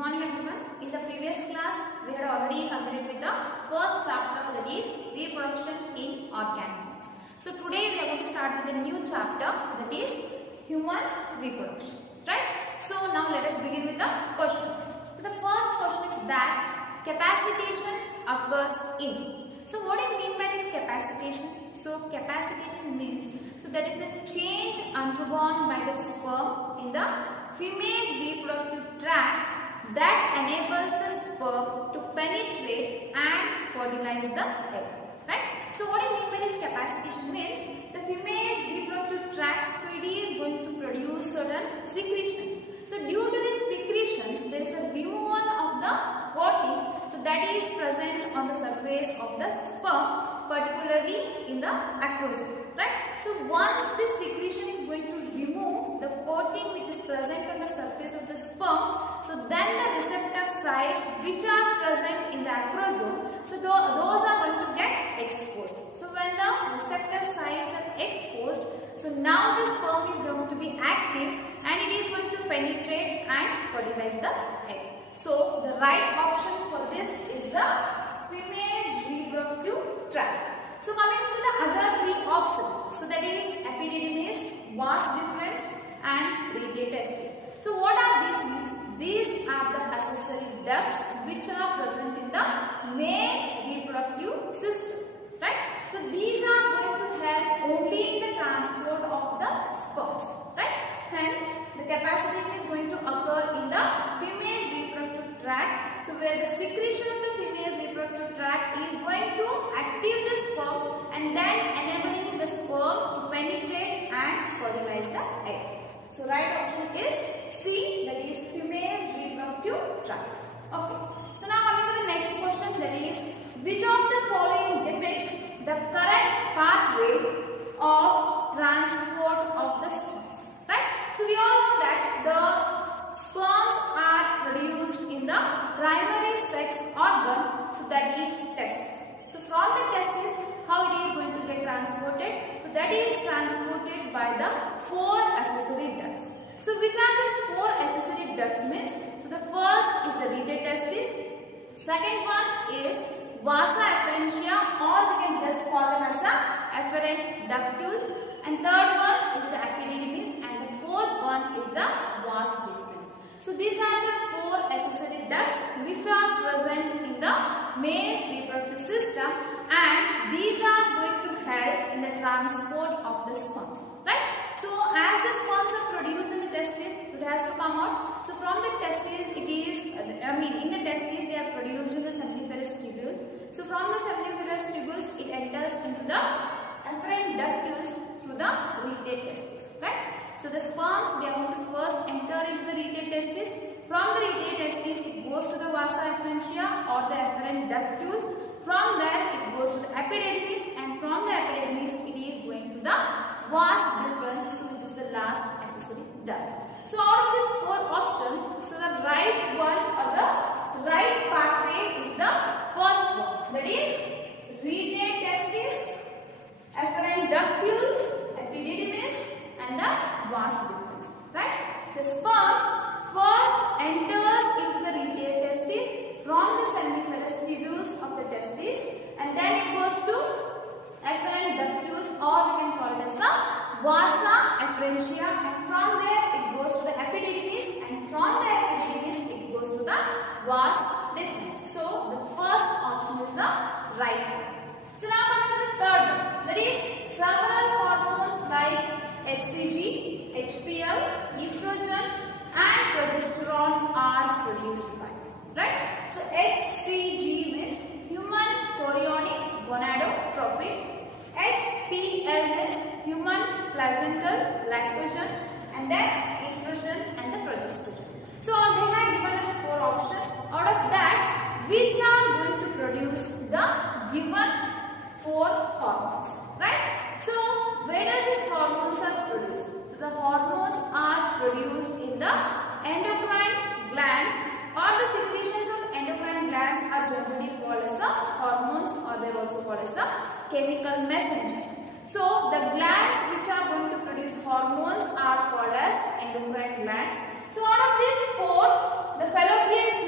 morning everyone. In the previous class, we had already completed with the first chapter, that is reproduction in organisms. So today we are going to start with a new chapter, that is human reproduction. Right? So now let us begin with the questions. So the first question is that capacitation occurs in. So what do you mean by this capacitation? So capacitation means, so that is the change undergone by the sperm in the female reproductive tract that enables the sperm to penetrate and fertilize the egg. Right? So what I mean by this capacitation means the female reproductive tract, so it is going to produce certain secretions. So due to these secretions, there is a removal of the coating, so that is present on the surface of the sperm, particularly in the acrosome. Right? So once this secretion is going to remove the coating which is present on the surface of the sperm, so then the receptor sites which are present in the acrosome, so those are going to get exposed. So when the receptor sites are exposed, so now the sperm is going to be active and it is going to penetrate and fertilize the egg. So the right option for this is the female reproductive tract. So coming to the other three options, so that is epididymis, vas deferens and rete testis. So what are these means? These are the accessory ducts which are present in the male reproductive system. Right? So these are going to help only in the transport of the sperms. Right? Hence the capacitation is going to occur in the female reproductive tract. So where the secretion of the female reproductive tract is going to active the sperm and then enabling the sperm to penetrate and fertilize the egg. So right option is C, that is female reproductive tract. Okay. So now coming to the next question, that is which of the following depicts the correct pathway of transport of the sperms? Right? So we all know that the sperms are produced in the primary sex organ, so that is testes. So from the testes, how it is going to get transported? So that is transported by the four accessory ducts. So which are these four accessory ducts means? So the first is the rete testis, second one is vasa efferentia, or we can just call them as the efferent ductules, and third one is the epididymis, and the fourth one is the vas deferens. So these are the four accessory ducts which are present in the male reproductive system, and these are going to help in the transport of the sperms. Right? So as the sperms are produced in the testes, it has to come out. So from the testes, it is, in the testes they are produced in the seminiferous tubules. So from the seminiferous tubules, it enters into the efferent ductules through the rete testis. Right? So the sperms, they are going to first enter into the rete testis. From the rete testis, it goes to the vasa efferentia or the efferent ductules. From there, it goes to the epididymis, and from the epididymis, it is going to the vas deferens, so which is the last accessory duct. So out of these four options, so the right one or the right pathway is the first one, that is rete testis, efferent ductules, epididymis, and the vas deferens. Right? The sperms first enters into the rete testis from the seminiferous tubules of the testes, and then it goes to efferent ductules, or we can call it as a vasa efferentia, and from there it goes to the epididymis, and from the epididymis it goes to the vas deferens. So the first option is the right one. So now coming to the third one, that is several hormones like HCG, HPL, estrogen and progesterone are produced by. Right? So HCG means human chorionic gonadotropic, HPL means human placental lactogen, and then estrogen and the progesterone. So they have given us four options. Out of that, which are going to produce the given four hormones? Right? So where does these hormones are produced? So the hormones are produced in the endocrine glands, or the secretions of endocrine glands are generally called as the hormones, or they are also called as the chemical messengers. So the glands which are going to produce hormones are called as endocrine glands. So out of these four, the fallopian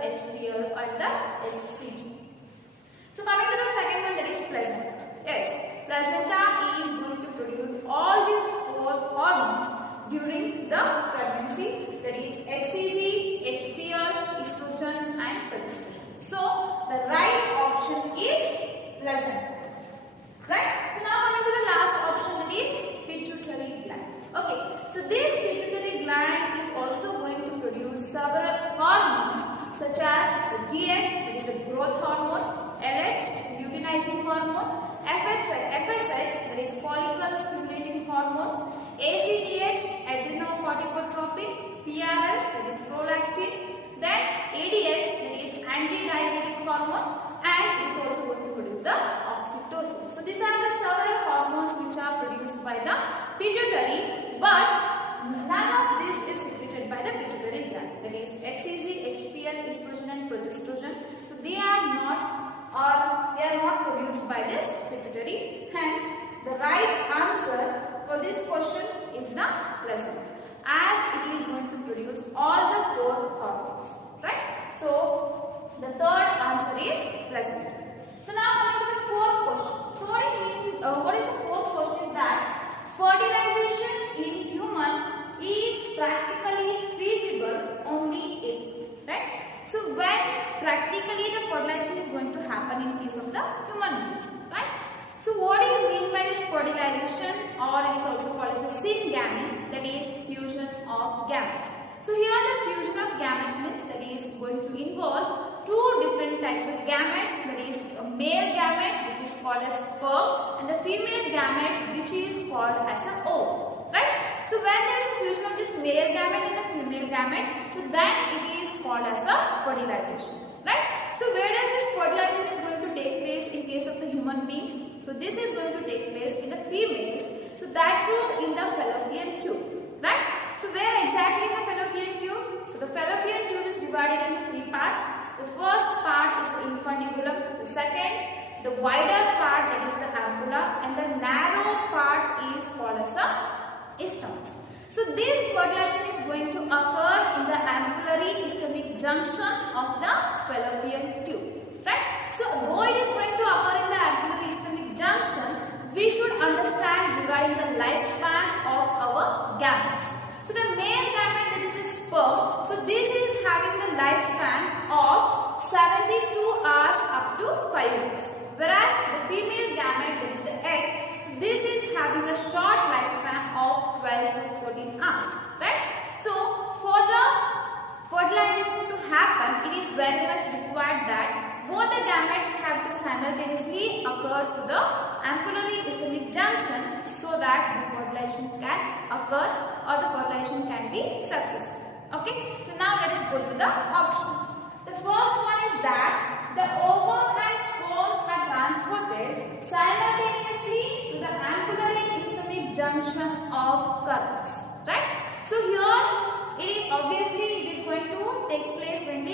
HPL or the HCG. So coming to the second one, that is placenta. Yes, placenta is going to produce all these four hormones during the pregnancy, that is HCG, HPL, estrogen and progesterone. So the right option is placenta. Right? So now coming to the last option, that is pituitary gland. Okay, so this pituitary gland is also going to produce several hormones such as the GH, that is the growth hormone, LH, luteinizing hormone, FSH, that is follicle stimulating hormone, ACTH, adrenocorticotropin, PRL, that is prolactin, then ADH, that is antidiuretic hormone, and it is also going to produce the oxytocin. So these are the several hormones which are produced by the pituitary, but none of this is secreted by the pituitary gland, that is HCG, HPL, estrogen and progesterone. So they are not produced by this pituitary. Hence, the right answer for this question is the placenta, as it is going to produce all the four hormones. Right? So the third answer is placenta. So now coming to the fourth question. So what is the fourth question is that fertilization in human is practically feasible only if, right? So when practically the fertilization is going to happen in case of the human beings, right? So what do you mean by this fertilization, or it is also called as a syngamy, that is fusion of gametes. So here the fusion of gametes means that is going to involve two different types of gametes, that is a male gamete which is called as sperm and the female gamete which is called as an ovum, right? So when there is a fusion of this male gamete and the female gamete, so then it is called as a fertilization, right? So where does this fertilization is going to take place in case of the human beings? So this is going to take place in the females, so that too in the fallopian tube, right? So where exactly in the fallopian tube? So the fallopian tube is divided into three parts. The first part is the infundibulum, the second, the wider part, that is the ampulla, and the narrow part is called as the isthmus. So this fertilization is going to occur in the ampullary isthmic junction of the fallopian tube, right? So though it is going to occur in the ampullary isthmic junction, we should understand regarding the lifespan of our gametes. So the male gamete, that is a sperm, so this is having the lifespan of 72 hours up to 5 weeks. Whereas the female gamete, that is the egg, so this is having a short lifespan of 12 to 14 hours, right? So for the fertilization to happen, it is very much required that both the gametes have to simultaneously occur to the ampullary isthmic junction so that the fertilization can occur or the fertilization can be successful. Okay, so now let us go to the options. The first one is that the ovum and sperms are transported simultaneously to the ampullary isthmic junction of cervix, right? So here it is going to take place when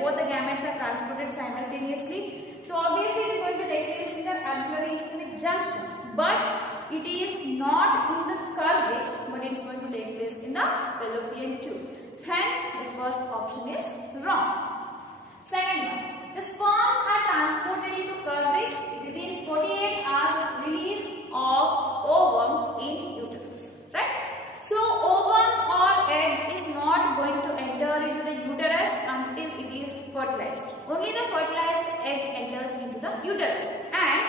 both the gametes are transported simultaneously. So obviously it is going to take place in the ampullary isthmic junction, but it is not in the cervix, but it is going to take place in the fallopian tube. Hence, the first option is wrong. Second one, the sperms are transported into cervix within 48 hours of release of ovum in uterus, right? So ovum or egg is not going to enter into the uterus until it is fertilized. Only the fertilized egg enters into the uterus, and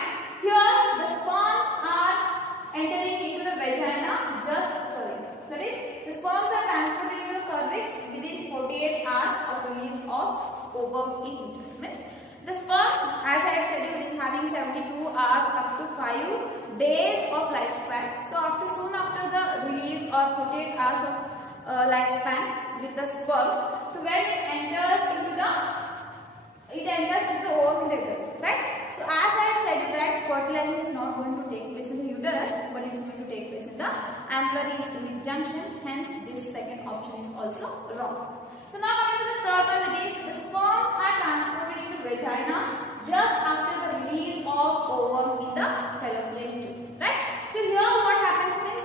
here the sperms are entering into the vagina that is the sperms are transported into the cervix within 48 hours of release of ovum in uterus. Means the sperms, as I had said, it is having 72 hours up to 5 days of lifespan. So soon after the release or 48 hours of lifespan with the sperms, so when it enters into the ovum in the uterus, right? So as I had said that fertilization is not going to take place in the uterus, but it is going to take place in the ampullary isthmic junction. Hence, this second option is also wrong. So now coming to the third one, that is the sperms are transported into vagina just after the release of ovum in the fallopian tube, right? So here what happens means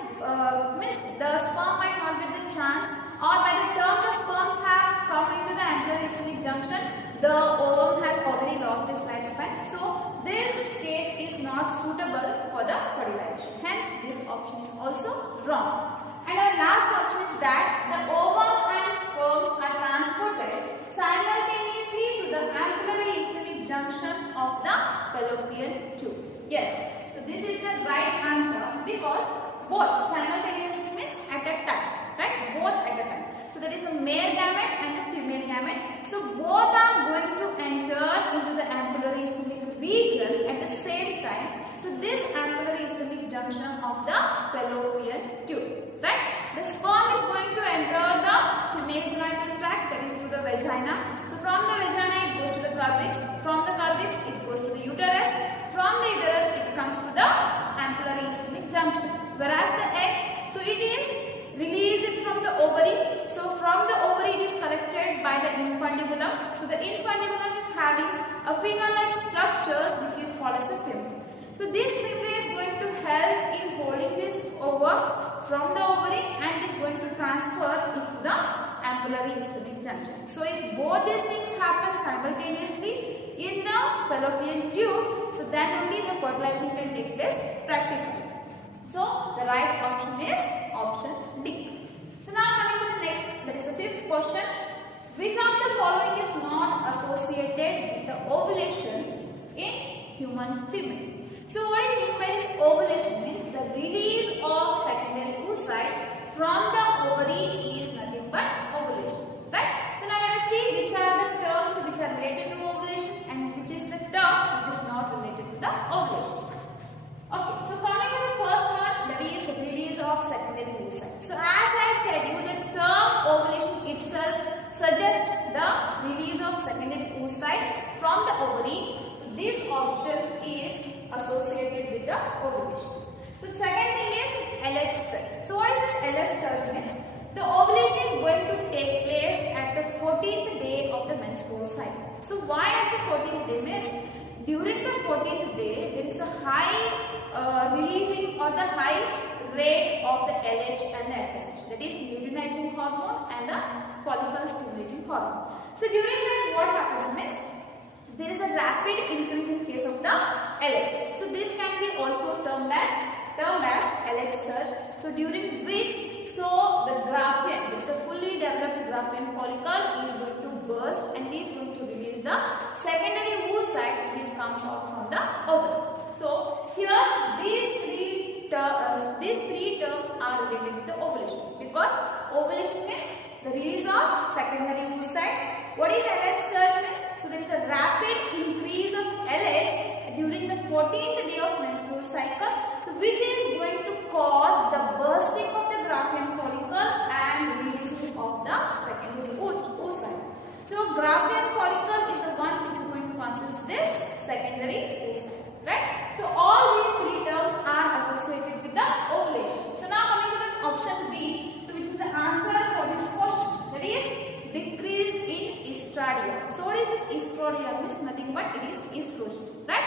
the sperm might not get the chance, or by the time the sperms have come into the ampullary isthmic junction, junction, the ovum has already lost its lifespan. So this case is not suitable for the fertilization. Hence, this option is also wrong. And our last option is that the ovum and sperms are transported simultaneously to the ampullary ischemic junction of the fallopian tube. Yes, so this is the right answer because both simultaneously means at a time, right? Both at a time. So there is a male gamete and a female gamete. So both are going to enter into the ampullary ischemic region at the same time. So this ampullary ischemic junction of the fallopian tube, right? The sperm is going to enter the female genital tract, that is through the vagina. So from the vagina it goes to the cervix. From the cervix it goes to the uterus. From the uterus it comes to the ampullary ischemic junction. Whereas the egg, so it is released from the ovary. So from the ovary it is collected by the infundibulum. So the infundibulum is having a finger-like structures which is called as a fimbrium. So this fimbrium is going to help in holding this ovum from the ovary and it is going to transfer into the ampullary ischemic junction. So if both these things happen simultaneously in the fallopian tube, so then only the fertilization can take place practically. So the right option is option D. So now coming to the next, that is the fifth question. Which of the following is not associated with the ovulation in human female? So what I mean by this ovulation means the release of secondary oocyte from the ovary is nothing but ovulation, right? So now let us see which are the terms which are related to ovulation and which is the term which is not related to the ovulation. Okay, so coming to the first one, that is release of secondary oocyte. So as I said you, the term ovulation itself suggests the release of secondary oocyte from the ovary. So this option is associated with the ovulation. So the second thing is LH surge. So what is this LH surge means? The ovulation is going to take place at the 14th day of the menstrual cycle. So why at the 14th day means? During the 14th day, there is a high releasing or the high rate of the LH and the FSH, that is luteinizing hormone and the follicle stimulating hormone. So during that, what happens means there is a rapid increase in case of the LH. So this can be also termed as LH surge. So during which the Graafian, it's a fully developed Graafian follicle is going to burst and is going to release the secondary oocyte which comes out from the ovary. So here these three terms are related to the ovulation because ovulation is the release of secondary oocyte. What is LH surge means? So there is a rapid increase of LH during the 14th day of menstrual cycle, so which is going to cause the bursting of the Graafian follicle and releasing of the secondary oocyte. So Graafian follicle is the one which is going to consist this secondary oocyte, right? So all these three terms are associated with the ovulation. So now coming to the option B, so which is the answer for this question, that is decrease in estradiol. So what is this estradiol? Means nothing but it is estrogen, right?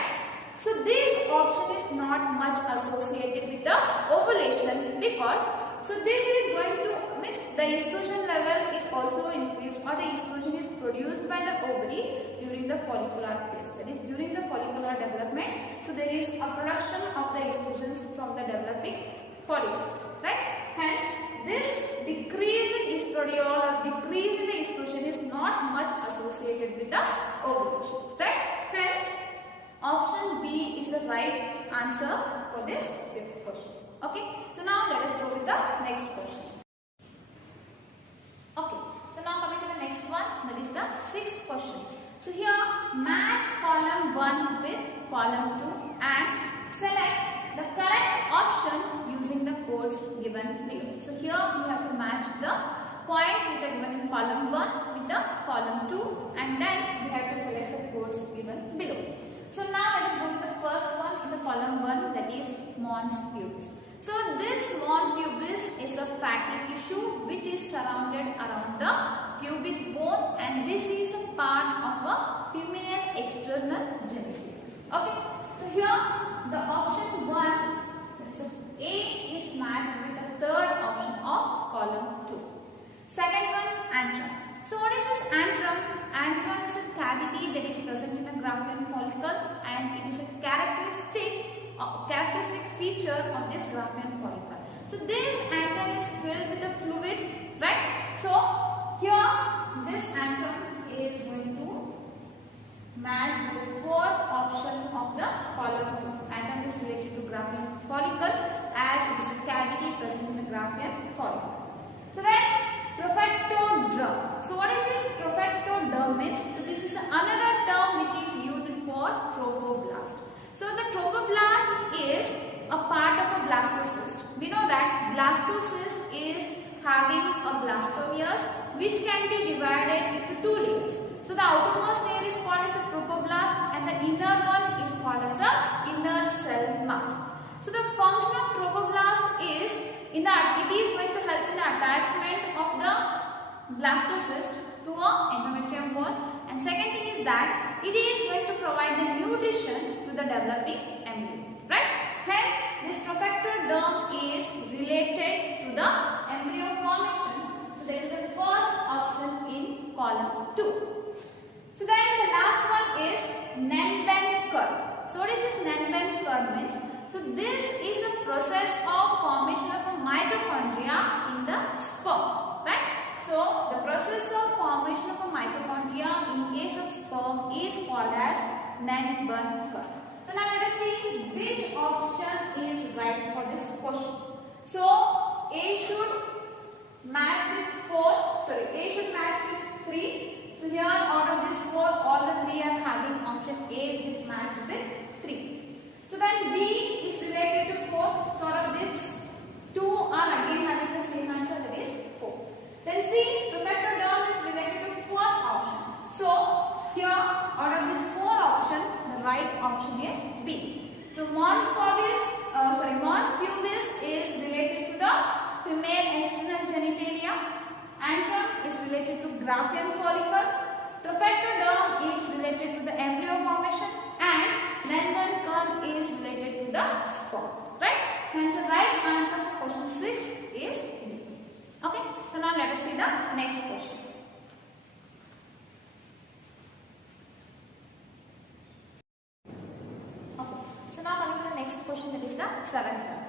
So this option is not much associated with the ovulation because this is going to means the estrogen level is also increased or the estrogen is produced by the ovary during the follicular phase, that is during the follicular development. So there is a production of the estrogens from the developing follicles, right? Hence this decrease in estradiol or decrease in the estrogen is not much associated with the ovulation, right? Hence option B is the right answer for this fifth question. Okay, so now let us go with the next question. Okay, so now coming to the next one, that is the sixth question. So here match column 1 with column 2 and select the correct option using the codes given below. So here we have to match the points which are given in column 1 with the column 2 and then we have to select the codes given below. So now let us go to the first one in the column 1, that is mons pubis. So this mons pubis is a fatty tissue which is surrounded around the pubic bone and this is a part of a female external genital. Okay, so here the option 1, so A is matched with the third option of column 2. Second one, antrum. So what is this antrum? antrum is a cavity that is present in a Graafian follicle, and it is a characteristic feature of this Graafian follicle. So this antrum is filled with the fluid, right? So here this antrum is going to match the fourth option of the column 2. Antrum is related to Graafian follicle as it is a cavity present in the Graafian follicle. So then trophectoderm. So what is this trophectoderm means? So this is another term which is used for trophoblast. So the trophoblast is a part of a blastocyst. We know that blastocyst is having a blastomeres which can be divided into two layers. So the outermost layer is called as a trophoblast and the inner one is called as the inner cell mass. So the function of trophoblast is it is going to help in the attachment of the blastocyst to a endometrium wall, and second thing is that it is going to provide the nutrition to the developing embryo, right? Hence this trophectoderm is related to the embryo formation. So there is the first option in column 2. So then the last one is Nenben curve. So what is this Nenben curve means? So this is a process of formation of a mitochondria in the sperm, right? So the process of formation of a mitochondria in case of sperm is called as Nenben curve. So now let us see which option is right for this question. So A should match with A should match with 3. So here out of this 4, all the 3 are having option A which is matched with 3. So then B is related to 4. So out of this 2 are again having the same answer, that is 4. Then C, trophectoderm is related to first option. So here out of this 4 option, the right option is B. So mons pubis is related to the female external genitalia. Antrum is related to Graafian follicle. Trophectoderm is related to the embryo formation, and Nenben curve is related to the sperm. Right? Hence the right answer for question 6 is B. Okay. So now let us see the next question. Okay. So now coming to the next question, that is the 7th one.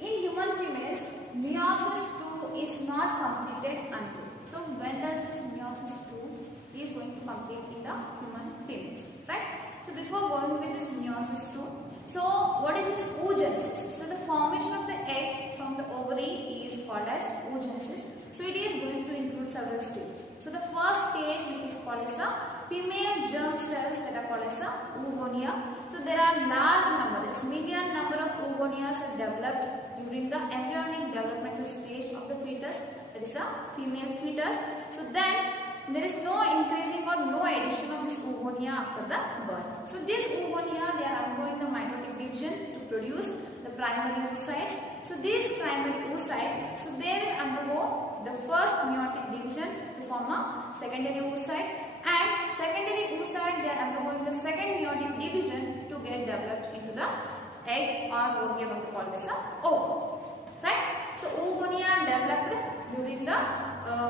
In human females, meiosis 2 is not completed until. So when does this meiosis 2 is going to complete in the human females, right? So before going with this meiosis 2, so what is this oogenesis? So the formation of the egg from the ovary is called as oogenesis. So it is going to include several stages. So the first stage, which is called as a female germ cells, that are called as a oogonia. So there are large number, million number of oogonias are developed during the embryonic developmental stage of the fetus, that is a female fetus. So then there is no increasing or no addition of this oogonia after the birth. So this oogonia, they are undergoing the mitotic division to produce the primary oocytes. So these primary oocytes, so they will undergo the first meiotic division to form a secondary oocyte, and secondary oocyte, they are undergoing the second meiotic division to get developed into the egg, or what we are going to call this a ovum, right? So oogonia developed during the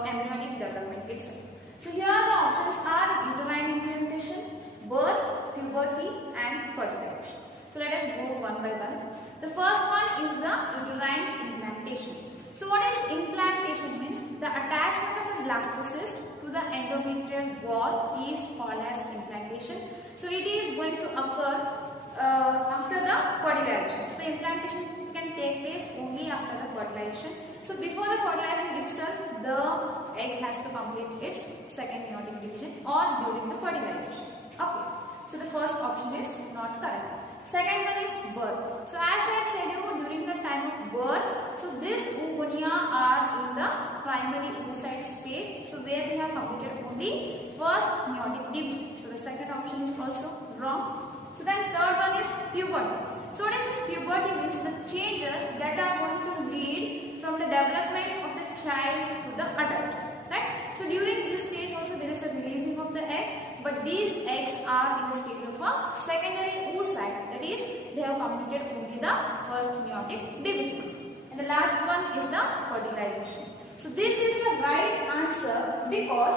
embryonic development itself. So here the options are uterine implantation, birth, puberty, and fertilization. So let us go one by one. The first one is the uterine implantation. So what is implantation means? The attachment of the blastocyst to the endometrial wall is called as implantation. So it is going to occur after the fertilization. So the implantation can take place only after the fertilization. So before the fertilization itself, the egg has to complete its second meiotic division, or during the fertilization. Okay. So the first option is not correct. Second one is birth. So as I said during the time of birth, so this oogonia are in the primary oocyte stage. So where they have completed only first meiotic division. So the second option is also wrong. So then third one is puberty. So what is this puberty means? The changes that are going to lead from the development of the child to the adult, right? So during this stage also there is a releasing of the egg, but these eggs are in the stage of a secondary oocyte, that is they have completed only the first meiotic division. And the last one is the fertilization. So this is the right answer because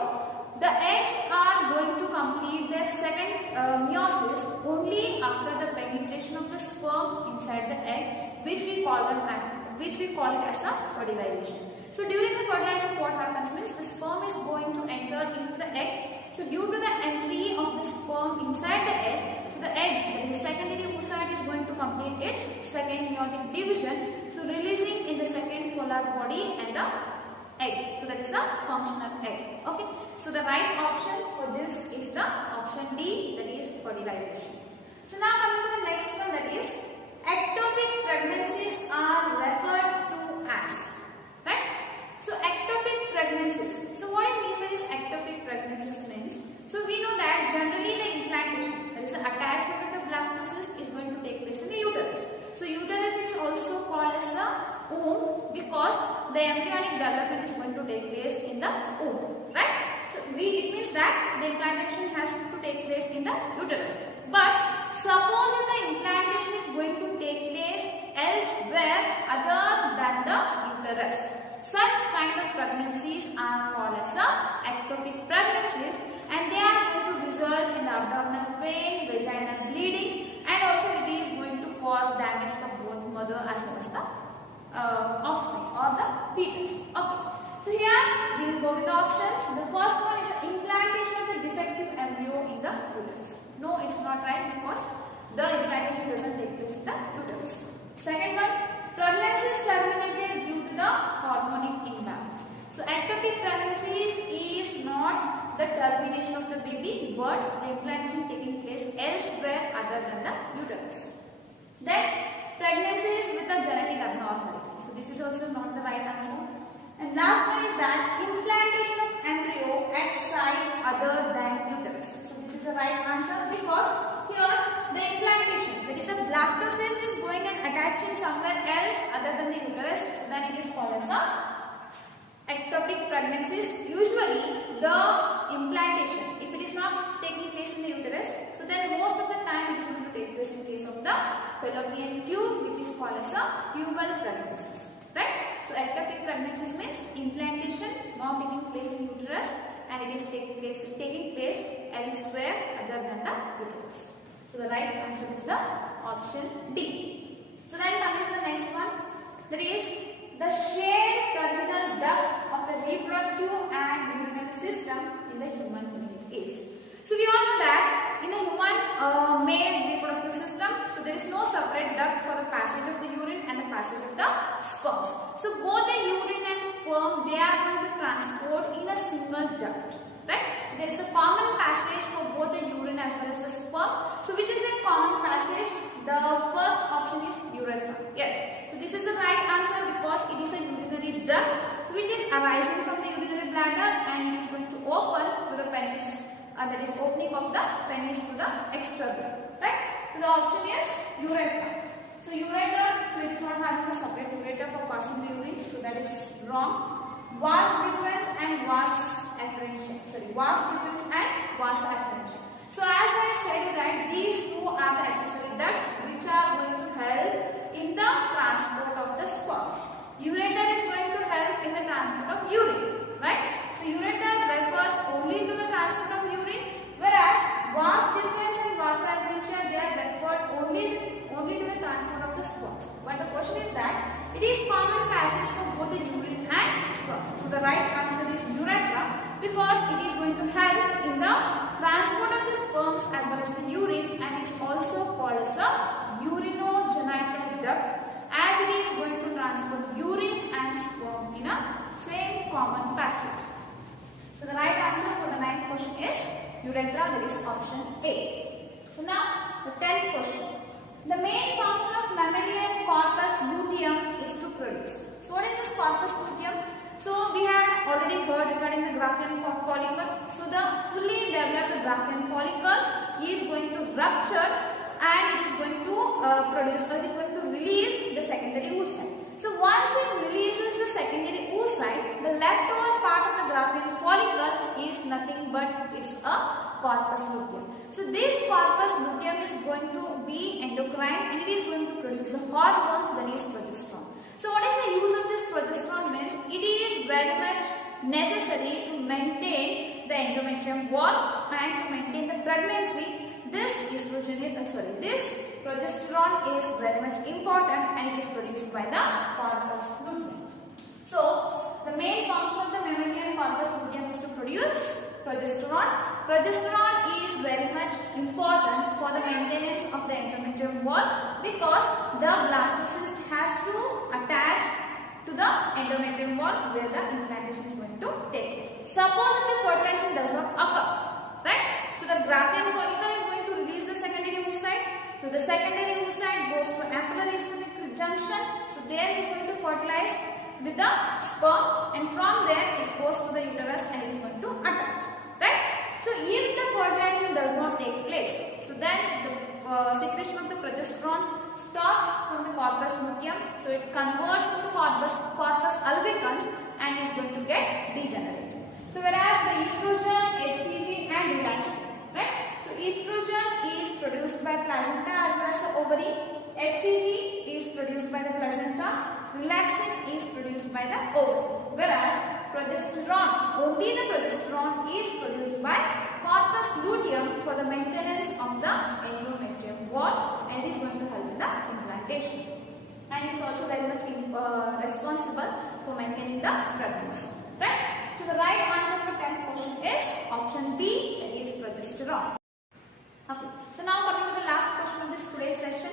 the eggs are going to complete their second meiosis only after the penetration of the sperm inside the egg, which we call it as a fertilization. So during the fertilization, what happens means the sperm is going to enter into the egg. So due to the entry of the sperm inside the egg, so the egg, the secondary oocyte, is going to complete its second meiotic division, so releasing in the second polar body and the egg. So that is the functional egg. Okay. So the right option for this is the option D, that is fertilization. So now coming to the next one, that is ectopic pregnancies are referred to as. Right? So ectopic pregnancies. So what I mean by this ectopic pregnancies means, so we know that generally the implantation, that is the attachment of the blastocyst, is going to take place in the uterus. So uterus is also called as the womb because the embryonic development is going to take place in the womb. Right? So it means that the implantation has to take place in the uterus. But suppose if the implantation is going to take place elsewhere other than the uterus, such kind of pregnancies are called as ectopic pregnancies, and they are going to result in abdominal pain, vaginal bleeding, and also it is going to cause damage for both mother as well as the offspring or the fetus. Okay. So here we will go with the options. The first one is the implantation of the defective embryo in the uterus. No, it's not right because the implantation doesn't take place in the uterus. Second one, pregnancy is terminated due to the hormonic imbalance. So ectopic pregnancies is not the termination of the baby, but the implantation taking place elsewhere other than the uterus. Then pregnancies with a genetic abnormality. So this is also not the right answer. And last one is that implantation of embryo at site other than uterus. So this is the right answer because here the implantation, that is the blastocyst, is going and attaching somewhere else other than the uterus. So then it is called as a ectopic pregnancies. Usually the implantation, if it is not taking place in the uterus, so then most of the time it is going to take place in the case of the fallopian tube, which is called as a tubal pregnancies. Right? So ectopic pregnancies means implantation not taking place in uterus and it is taking place elsewhere other than the uterus. So the right answer is the option D. So then coming to the next one, that is the shared terminal duct of the reproductive and urinary system in the human being is. So we all know that in the human male reproductive system, so there is no separate duct for the passage of the urine and the passage of the sperms. So both the urine and sperm, they are going to transport in a single duct. Right? So there is a common passage for both the urine as well as the sperm. So which is a common passage? The first option is urethra. Yes. So this is the right answer because it is a urinary duct which is arising from the urinary bladder and it is going to open to the penis. That is opening of the penis to the external. Right? So the option is urethra. So ureter, so it is not having a separate ureter for passing the urine. So that is wrong. Vas deferens and vas afferens. Vas deferens and vas afferens. So as I said that these two are the accessory ducts which are going to help in the transport of the sperm. Ureter is going to help in the transport of urine. Right? So ureter refers only to the transport of urine, whereas vas deferens and vas afferens, they are referred only to the transport of the sperm. But the question is that it is common passage for both the urine and sperm. So the right answer is urethra because it is going to help in the transport of the sperms as well as the urine, and it is also called as a urinogenital duct as it is going to transport urine and sperm in a same common passage. So the right answer for the 9th question is urethra, that is option A. So now the 10th question. The main function of mammalian corpus luteum is to produce. So what is this corpus luteum? So we had already heard regarding the Graafian follicle. So the fully developed Graafian follicle is going to rupture and it is going to produce or it is going to release the secondary oocyte. So once it releases the secondary oocyte, the leftover part of the Graafian follicle is nothing but it's a corpus luteum. So this corpus luteum is going to be endocrine and it is going to produce the hormones, that is progesterone. So what is the use of this progesterone means? It is very much necessary to maintain the endometrium wall and to maintain the pregnancy, this progesterone is very much important and it is produced by the corpus luteum. So, the main function of the mammalian corpus luteum is to produce progesterone. Progesterone is very much important for the maintenance of the endometrium wall because the blastocyst has to attach to the endometrium wall where the implantation is going to take place. Suppose if the fertilization does not occur, right? So the Graafian follicle is going to release the secondary oocyte. So the secondary oocyte goes to ampullary stomach junction. So there it is going to fertilize with the sperm, and from there it goes to the uterus and it is going to attach, right? So if the fertilization does not take place, so then the secretion of the progesterone stops from the corpus luteum, so it converts into corpus albicans and is going to get degenerated. So whereas the estrogen, HCG and relaxin, right? So estrogen is produced by placenta as well as the ovary, HCG is produced by the placenta, relaxin is produced by the ovary, whereas progesterone, only the progesterone is produced by corpus luteum for the maintenance of the endometrium wall and is going to help in the implantation. And it is also very much responsible for maintaining the pregnancy, right? So the right answer for 10th question is option B, that is progesterone. Okay. So now coming to the last question of this today's session,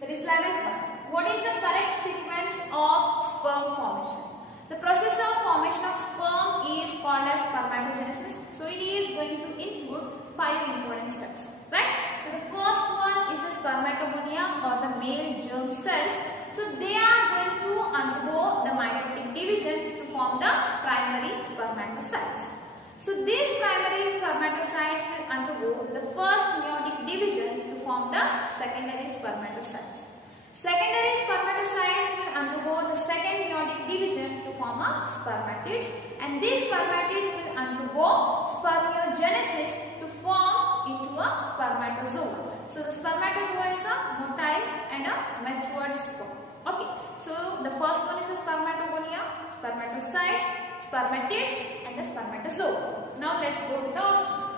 that is 11th one. What is the correct sequence of sperm formation? The process of formation of sperm is called as spermatogenesis. So it is going to include 5 important steps, right? So the first one is the spermatogonia or the male germ cells. So they are going to undergo the mitotic division to form the primary spermatocytes. So these primary spermatocytes will undergo the first meiotic division to form the secondary spermatocytes. Secondary spermatocytes will undergo the second meiotic division to form a spermatids, and these spermatids will undergo spermiogenesis to form into a spermatozoa. So the spermatozoa is a motile and a matured sperm. Okay. So the first one is the spermatogonia, spermatocytes, spermatids and the spermatozoa. Now let's go with the options.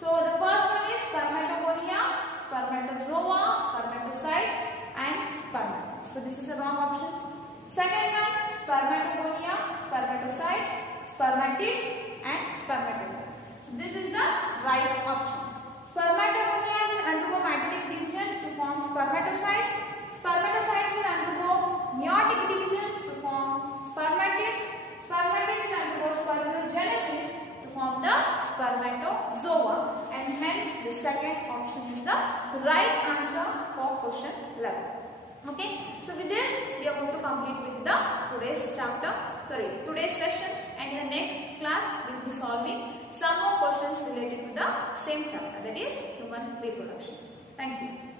So the first one is spermatogonia, spermatozoa, spermatocytes and spermatids. So this is a wrong option. Second one, spermatogonia, spermatocytes, spermatids and spermatozoa. So this is the right option. Spermatogonia will undergo mitotic division to form spermatocytes. Spermatocytes will undergo meiotic division to form spermatids. Spermatids will undergo spermiogenesis to form the spermatozoa, and hence the second option is the right answer for question 11. Okay, so with this we are going to complete with the today's session, and in the next class we will be solving some more questions related to the same chapter, that is human reproduction. Thank you.